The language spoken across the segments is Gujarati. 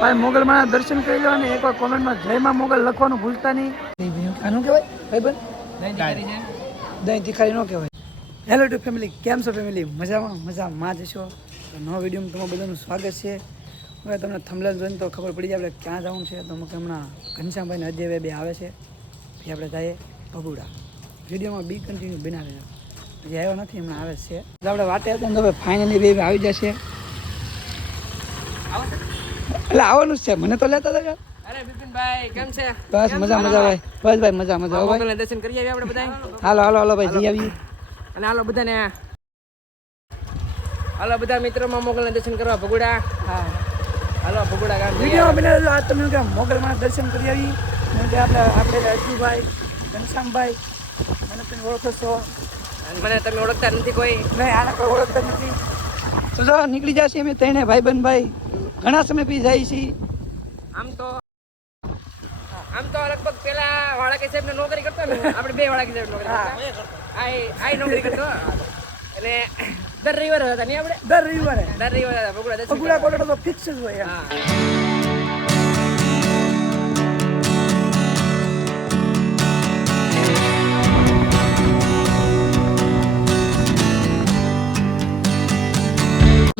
ભાઈ મોગલમાના દર્શન કરી લો અને એકવાર કોમેન્ટમાં જય માં મોગલ લખવાનું ભૂલતા નહીં. આનું કહેવાય? ભાઈ બન દહીં તીખારી ન કહેવાય. હેલો ટુ ફેમિલી કેમ છો ફેમિલી મજામાં? મજામાં જશો તો નવા વિડીયોમાં તમારું બધાનું સ્વાગત છે. હવે તમને થંભલેલ જોઈને તો ખબર પડી જાય આપણે ક્યાં જવાનું છે? તો અમુક હમણાં ઘનશ્યામભાઈ ને અજયભાઈ બે આવે છે. પછી આપણે જઈએ ભગુડા વિડીયોમાં બી કન્ટિન્યુ બિના છે. હજી આવ્યો નથી હમણાં આવે છે. આપણે વાટે હતા ને તો હવે ફાઇનલી બે આવી જશે. એટલે આવવાનું જ છે. મને તો લેતા હતા અરે બિપિનભાઈ કેમ છે? બસ મજા મજા ભાઈ. બસ ભાઈ મજા મજા. ભાઈ. દર્શન કરી આવ્યા આપણે બધા હાલો હાલો હાલો ભાઈ જઈ આવીએ. અને હાલો બધાને હાલો બધા મિત્રોમાં મોગલના દર્શન કરવા ભગુડા. હા. હાલો ભગુડા ગામ. વીડિયો બનાવેલો આજ તમે કે મોગલમાં દર્શન કરી આવી? મને આપણે આપણે અજુભાઈ ઘનશ્યામભાઈ મને તમે ઓળખો છો. મને તમે ઓળખતા નથી કોઈ. નહીં આને કોઈ ઓળખતા નથી. તો નીકળી જશે અમે ત્રણે ભાઈ બન ભાઈ. ઘણા સમય પછી જાય છે. આમ તો આમ તો લગભગ પેલા વાળાકી સાહેબ નોકરી કરતો ને આપણે બે વાળાકી સાહેબ નોકરી કરતા. આ આ નોકરી કરતો. અને દર રવિવારે હતા નહીં આપણે? દર રવિવારે. દર રવિવારે હતા બગુડા પગુડા કોટડો તો ફિક્સ જ હોય હા.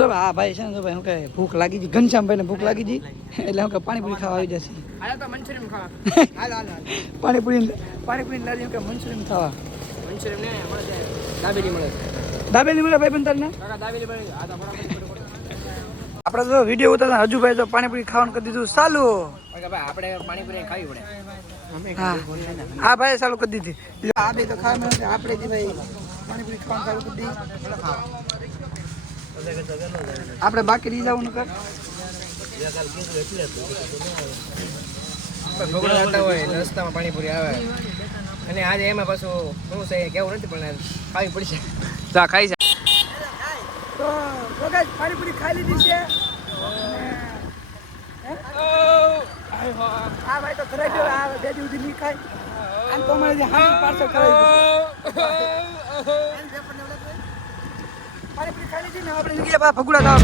જો આ ભાઈ છે ને તો ભાઈ હું કે ભૂખ લાગી ગઈ ઘનશ્યામભાઈને ભૂખ લાગી ગઈ. એટલે હું કે પાણીપુરી ખાવા આવી જશે. તો પાણીપુરી પાણીપુરી લારી એમ કે મંચુરિયન ખાવા. દાબેલી મળે. ભાઈ બંધ ને. તો આપણે જો વીડિયો ઉતારતા હજુ ભાઈ તો પાણીપુરી ખાવાનું કરી દીધું. સાલું આપણે પાણીપુરી ખાવી પડે. હા. હા ભાઈ સારું કરી દીધી. આ બે તો ખાવા મળે આપણે ભાઈ પાણીપુરી ખાવાનું ચાલુ કરી દીધી. આપણે બાકી લઈ જવાનું કર ભગોડા આવતા હોય રસ્તામાં પાણીપુરી આવે. અને આજે એમાં પાછું શું છે કેવું નથી પણ ખાવી પડશે. જા ખાઈ છે તો પાણીપુરી ખાઈ લીધી છે. હા? ભાઈ તો કરાઈ દો આ બે દિવસ નહીં ખાય. આમ તો પાર્સલ કરાવી ફગુડા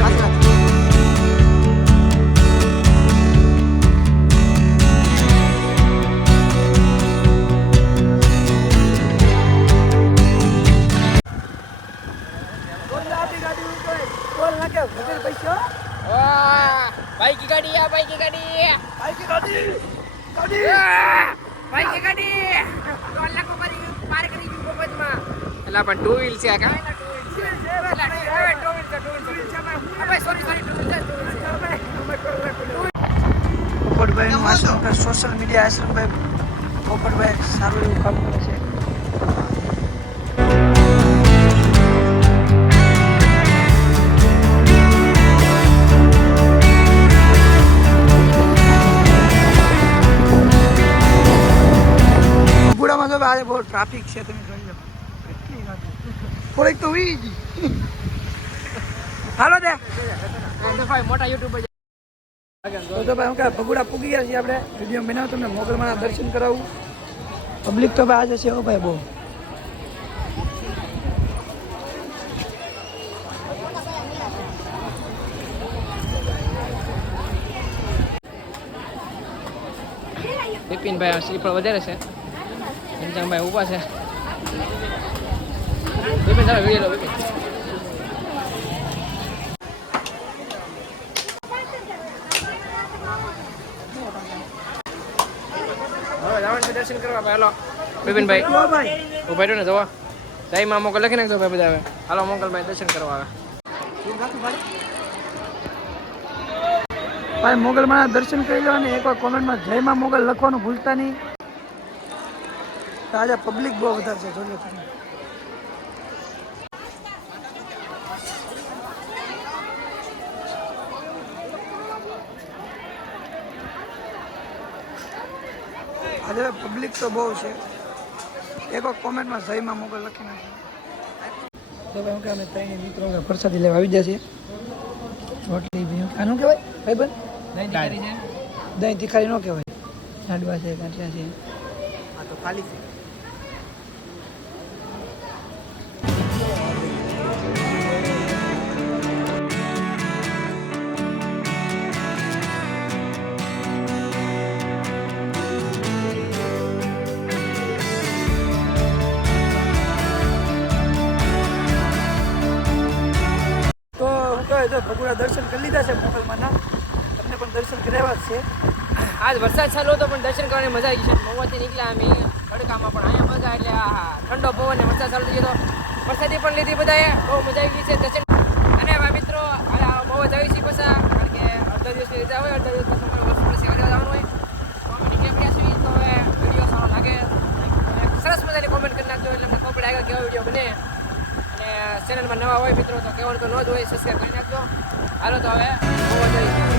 બાઈક ગાડી આ બાઈક ગાડી. બાઈક ગાડી ગાડી. બાઈક ગાડી. તો અલ્લા કો પાર કરી દીધું મગજમાં અલ્લા પણ ટુ વ્હીલ છે આ કા? ટુ વ્હીલ છે ટુ વ્હીલ છે અબે સોરી સોરી ટુ વ્હીલ છે પોપટભાઈ નું આશ્રમ પર સોશિયલ મીડિયા આશ્રમ ભાઈ પોપટભાઈ સારું એવું કામ કરે છે બહુ ટ્રાફિક છે, તમે જોઈ લો. થોડીક તો વી જ. હાલો દે. મોટા યુટ્યુબર તો ભાઈ હું કહે ભગુડા પૂગી ગયા છીએ આપણે. વીડિયો બનાવો, તમને મોગલમાના દર્શન કરાવું. પબ્લિક તો ભાઈ આજે છે હો ભાઈ બહુ. બિપિનભાઈ શ્રીફળ વધારે છે. ઘનશ્યામભાઈ ઊભા છે. દર્શન કરવા ભાઈ. હાલો બિપિનભાઈ ઊભા રહ્યો ને જવા. જય માં મોકલ લખી નાખજો ભાઈ બધા હવે. હાલો મોકલભાઈ દર્શન કરવા આવે. ભાઈ મોગલમાના દર્શન કરી લો અને એકવાર કોમેન્ટમાં જય માં મોગલ લખવાનું ભૂલતા નહીં. આજે પબ્લિક બહુ વધારે છે જોજો તમે. આજે પબ્લિક તો બહુ છે. એકવાર કોમેન્ટમાં સહીમાં મોગલ લખી નાખે તો ભાઈ અમે ત્રણેય મિત્રો પ્રસાદી લેવા આવી જશે રોટલી બી આનું કહેવાય? ભાઈ બંધ દહીં તીખારી ન કહેવાય. લાડવા છે ગાંઠિયા છે. આ તો ખાલી છે. આપણે જો ભગુડા દર્શન કરી લીધા છે મોગલમાંના. તમને પણ દર્શન કરાવ્યા જ છે. આજ વરસાદ ચાલુ હતો પણ દર્શન કરવાની મજા આવી છે. મહુવાથી નીકળ્યા અમે. તડકામાં પણ અહીંયા મજા એટલે આ ઠંડો પવન ને વરસાદ ચાલુ થઈ ગયો તો વરસાદી પણ લીધી બધાએ. બહુ મજા આવી ગઈ છે. દર્શન અને હવે મિત્રો આ જ આવી છીએ પાછા. કારણ કે અડધા દિવસની રજા હોય, અડધા દિવસ પછી અમારે વસ્તુ પછી જવાનું હોય. તો અમે નીકળી પડ્યા છીએ. તો હવે વીડિયો સારો લાગે. સરસ મજાની કોમેન્ટ કરી નાખજો. એટલે અમને ખબર પડે આગળ કેવો વીડિયો બને. અને ચેનલમાં નવા હોય મિત્રો, તો કહેવાનું તો ન જ હોય. સબસ્ક્રાઈબ કરી નાખજો હાલો તો હવે